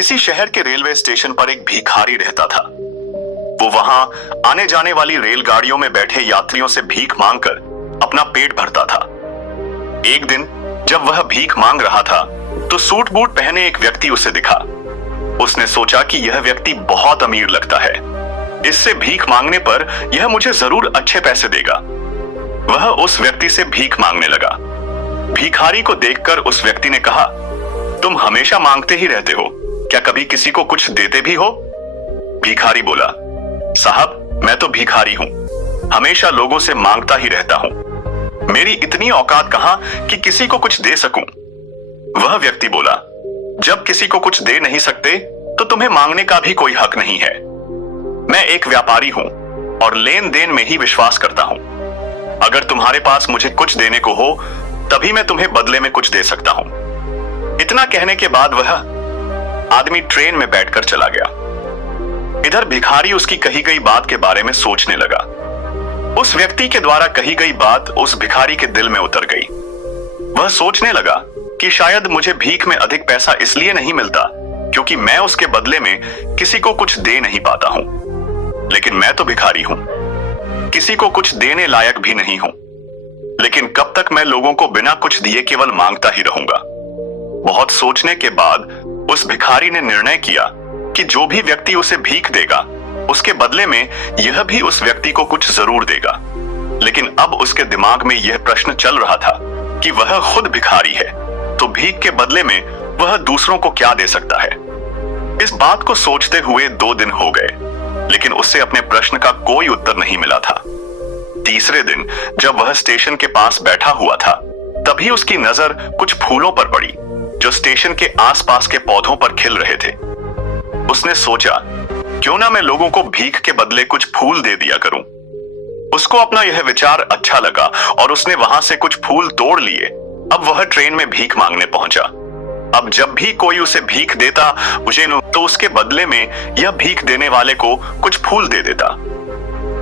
किसी शहर के रेलवे स्टेशन पर एक भिखारी रहता था। वो वहां आने जाने वाली रेलगाड़ियों में बैठे यात्रियों से भीख मांगकर अपना पेट भरता था। एक दिन जब वह भीख मांग रहा था तो सूट बूट पहने एक व्यक्ति उसे दिखा। उसने सोचा कि यह व्यक्ति बहुत अमीर लगता है, इससे भीख मांगने पर यह मुझे जरूर अच्छे पैसे देगा। वह उस व्यक्ति से भीख मांगने लगा। भिखारी को देखकर उस व्यक्ति ने कहा, तुम हमेशा मांगते ही रहते हो, क्या कभी किसी को कुछ देते भी हो? भिखारी बोला, साहब मैं तो भिखारी हूं, हमेशा लोगों से मांगता ही रहता हूं, मेरी इतनी औकात कहां कि किसी को कुछ दे सकूं। वह व्यक्ति बोला, जब किसी को कुछ दे नहीं सकते तो तुम्हें मांगने का भी कोई हक नहीं है। मैं एक व्यापारी हूं और लेन देन में ही विश्वास करता हूं। अगर तुम्हारे पास मुझे कुछ देने को हो तभी मैं तुम्हें बदले में कुछ दे सकता हूं। इतना कहने के बाद वह आदमी ट्रेन में बैठकर चला गया। इधर भिखारी उसकी कही गई बात के बारे में सोचने लगा। उस व्यक्ति के द्वारा कही गई बात उस भिखारी के दिल में उतर गई। वह सोचने लगा कि शायद मुझे भीख में अधिक पैसा इसलिए नहीं मिलता क्योंकि मैं उसके बदले में किसी को कुछ दे नहीं पाता हूं। लेकिन मैं तो भिखारी हूं, किसी को कुछ देने लायक भी नहीं हूं। लेकिन कब तक मैं लोगों को बिना कुछ दिए केवल मांगता ही रहूंगा। बहुत सोचने के बाद उस भिखारी ने निर्णय किया कि जो भी व्यक्ति उसे भीख देगा उसके बदले में यह भी उस व्यक्ति को कुछ जरूर देगा। लेकिन अब उसके दिमाग में यह प्रश्न चल रहा था कि वह खुद भिखारी है तो भीख के बदले में वह दूसरों को क्या दे सकता है। इस बात को सोचते हुए 2 दिन हो गए लेकिन उससे अपने प्रश्न का कोई उत्तर नहीं मिला था। तीसरे दिन जब वह स्टेशन के पास बैठा हुआ था तभी उसकी नजर कुछ फूलों पर पड़ी जो स्टेशन के आसपास के पौधों पर खिल रहे थे। उसने सोचा, क्यों ना मैं लोगों को भीख के बदले कुछ फूल दे दिया करूं। उसको अपना यह विचार अच्छा लगा और उसने वहां से कुछ फूल तोड़ लिए। अब वह ट्रेन में भीख मांगने पहुंचा। अब जब भी कोई उसे भीख देता तो उसके बदले में यह भीख देने वाले को कुछ फूल दे देता।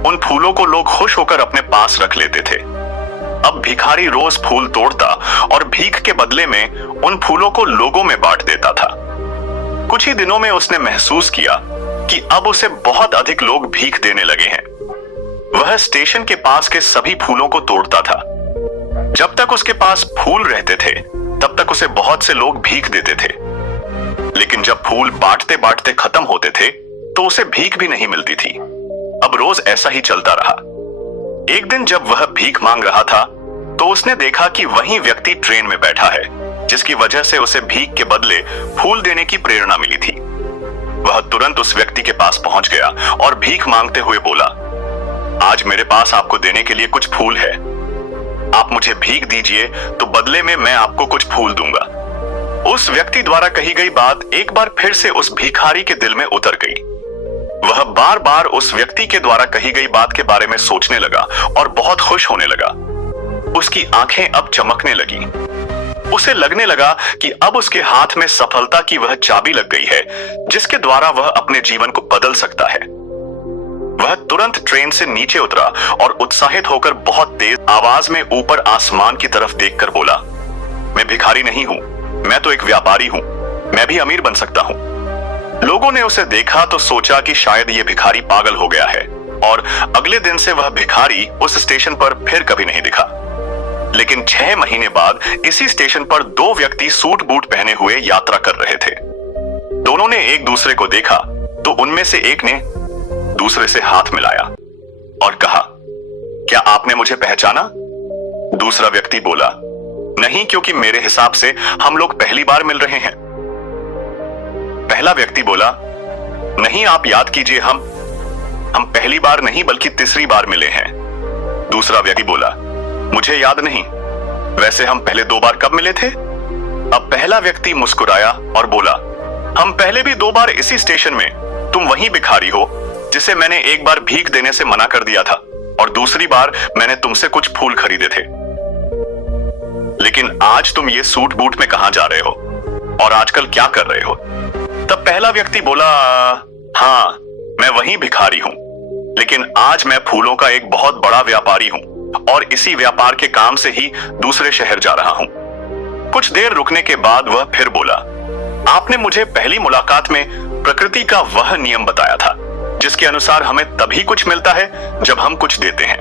उन फूलों को लोग खुश होकर अपने पास रख लेते थे। अब भिखारी रोज फूल तोड़ता और भीख के बदले में उन फूलों को लोगों में बांट देता था। कुछ ही दिनों में उसने महसूस किया कि अब उसे बहुत अधिक लोग भीख देने लगे हैं। वह स्टेशन के पास के सभी फूलों को तोड़ता था। जब तक उसके पास फूल रहते थे तब तक उसे बहुत से लोग भीख देते थे। लेकिन जब फूल बांटते बांटते खत्म होते थे तो उसे भीख भी नहीं मिलती थी। अब रोज ऐसा ही चलता रहा। एक दिन जब वह भीख मांग रहा था तो उसने देखा कि वही व्यक्ति ट्रेन में बैठा है जिसकी वजह से उसे भीख के बदले फूल देने की प्रेरणा मिली थी। वह तुरंत उस व्यक्ति के पास पहुंच गया और भीख मांगते हुए बोला, आज मेरे पास आपको देने के लिए कुछ फूल है, आप मुझे भीख दीजिए तो बदले में मैं आपको कुछ फूल दूंगा। उस व्यक्ति द्वारा कही गई बात एक बार फिर से उस भिखारी के दिल में उतर गई। वह बार बार उस व्यक्ति के द्वारा कही गई बात के बारे में सोचने लगा और बहुत खुश होने लगा। उसकी आंखें अब चमकने लगी। उसे लगने लगा कि अब उसके हाथ में सफलता की वह चाबी लग गई है जिसके द्वारा वह अपने जीवन को बदल सकता है। वह तुरंत ट्रेन से नीचे उतरा और उत्साहित होकर बहुत तेज आवाज में ऊपर आसमान की तरफ देखकर बोला, मैं भिखारी नहीं हूं, मैं तो एक व्यापारी हूं, मैं भी अमीर बन सकता हूं। लोगों ने उसे देखा तो सोचा कि शायद यह भिखारी पागल हो गया है और अगले दिन से वह भिखारी उस स्टेशन पर फिर कभी नहीं दिखा। लेकिन 6 महीने बाद इसी स्टेशन पर 2 व्यक्ति सूट बूट पहने हुए यात्रा कर रहे थे। दोनों ने एक दूसरे को देखा तो उनमें से एक ने दूसरे से हाथ मिलाया और कहा, क्या आपने मुझे पहचाना? दूसरा व्यक्ति बोला, नहीं, क्योंकि मेरे हिसाब से हम लोग पहली बार मिल रहे हैं। पहला व्यक्ति बोला, नहीं, आप याद कीजिए, हम पहली बार नहीं बल्कि तीसरी बार मिले हैं। दूसरा व्यक्ति बोला, मुझे याद नहीं, वैसे हम पहले 2 बार कब मिले थे? अब पहला व्यक्ति मुस्कुराया और बोला, हम पहले भी 2 बार इसी स्टेशन में, तुम वही भिखारी हो जिसे मैंने एक बार भीख देने से मना कर दिया था और दूसरी बार मैंने तुमसे कुछ फूल खरीदे थे। लेकिन आज तुम ये सूट बूट में कहां जा रहे हो और आजकल क्या कर रहे हो? तब पहला व्यक्ति बोला, हाँ, मैं वही भिखारी हूं, लेकिन आज मैं फूलों का एक बहुत बड़ा व्यापारी हूं और इसी व्यापार के काम से ही दूसरे शहर जा रहा हूं। कुछ देर रुकने के बाद वह फिर बोला, आपने मुझे पहली मुलाकात में प्रकृति का वह नियम बताया था जिसके अनुसार हमें तभी कुछ मिलता है जब हम कुछ देते हैं।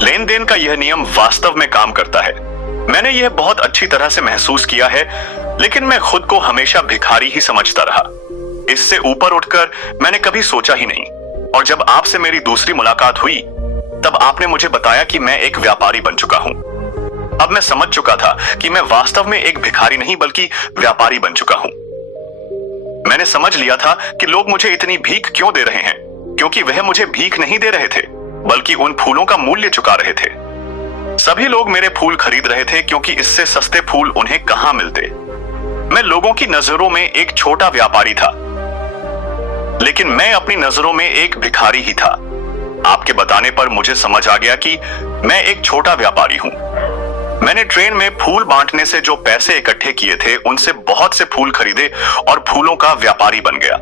लेन देन का यह नियम वास्तव में काम करता है। मैंने यह बहुत अच्छी तरह से महसूस किया है, लेकिन मैं खुद को हमेशा भिखारी ही समझता रहा। इससे ऊपर उठकर मैंने कभी सोचा ही नहीं। और जब आपसे मेरी दूसरी मुलाकात हुई तब आपने मुझे बताया कि मैं एक व्यापारी बन चुका हूं। अब मैं समझ चुका था कि मैं वास्तव में एक भिखारी नहीं बल्कि व्यापारी बन चुका हूं। मैंने समझ लिया था कि लोग मुझे इतनी भीख क्यों दे रहे हैं, क्योंकि वह मुझे भीख नहीं दे रहे थे बल्कि उन फूलों का मूल्य चुका रहे थे। सभी लोग मेरे फूल खरीद रहे थे क्योंकि इससे सस्ते फूल उन्हें कहां मिलते। मैं लोगों की नजरों में एक छोटा व्यापारी था, लेकिन मैं अपनी नजरों में एक भिखारी ही था। आपके बताने पर मुझे समझ आ गया कि मैं एक छोटा व्यापारी हूं। मैंने ट्रेन में फूल बांटने से जो पैसे इकट्ठे किए थे उनसे बहुत से फूल खरीदे और फूलों का व्यापारी बन गया।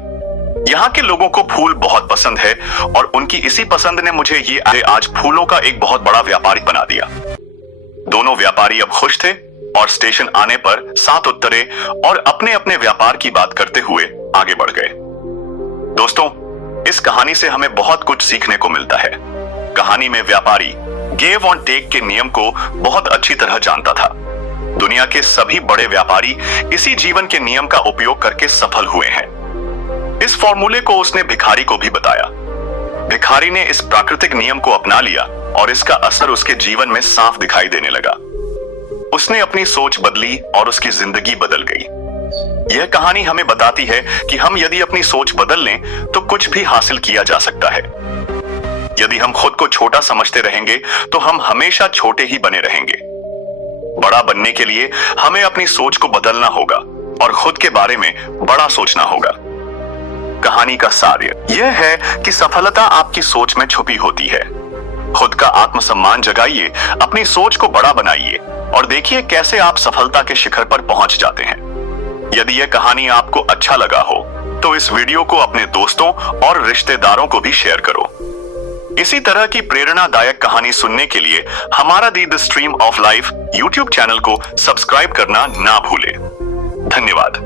यहाँ के लोगों को फूल बहुत पसंद है और उनकी इसी पसंद ने मुझे ये आज फूलों का एक बहुत बड़ा व्यापारी बना दिया। दोनों व्यापारी अब खुश थे और स्टेशन आने पर साथ उतरे और अपने अपने व्यापार की बात करते हुए आगे बढ़ गए। दोस्तों, इस कहानी से हमें बहुत कुछ सीखने को मिलता है। कहानी में व्यापारी गिव और टेक के नियम को बहुत अच्छी तरह जानता था। दुनिया के सभी बड़े व्यापारी इसी जीवन के नियम का उपयोग करके सफल हुए हैं। इस फॉर्मूले को उसने भिखारी को भी बताया। भिखारी ने इस प्राकृतिक नियम को अपना लिया और इसका असर उसके जीवन में साफ दिखाई देने लगा। उसने अपनी सोच बदली और उसकी जिंदगी बदल गई। यह कहानी हमें बताती है कि हम यदि अपनी सोच बदल लें तो कुछ भी हासिल किया जा सकता है। यदि हम खुद को छोटा समझते रहेंगे तो हम हमेशा छोटे ही बने रहेंगे। बड़ा बनने के लिए हमें अपनी सोच को बदलना होगा और खुद के बारे में बड़ा सोचना होगा। कहानी का सार यह है कि सफलता आपकी सोच में छुपी होती है। खुद का आत्मसम्मान जगाइए, अपनी सोच को बड़ा बनाइए और देखिए कैसे आप सफलता के शिखर पर पहुंच जाते हैं। यदि यह कहानी आपको अच्छा लगा हो तो इस वीडियो को अपने दोस्तों और रिश्तेदारों को भी शेयर करो। इसी तरह की प्रेरणादायक कहानी सुनने के लिए हमारा the stream of life YouTube channel को सब्सक्राइब करना ना भूलें। धन्यवाद।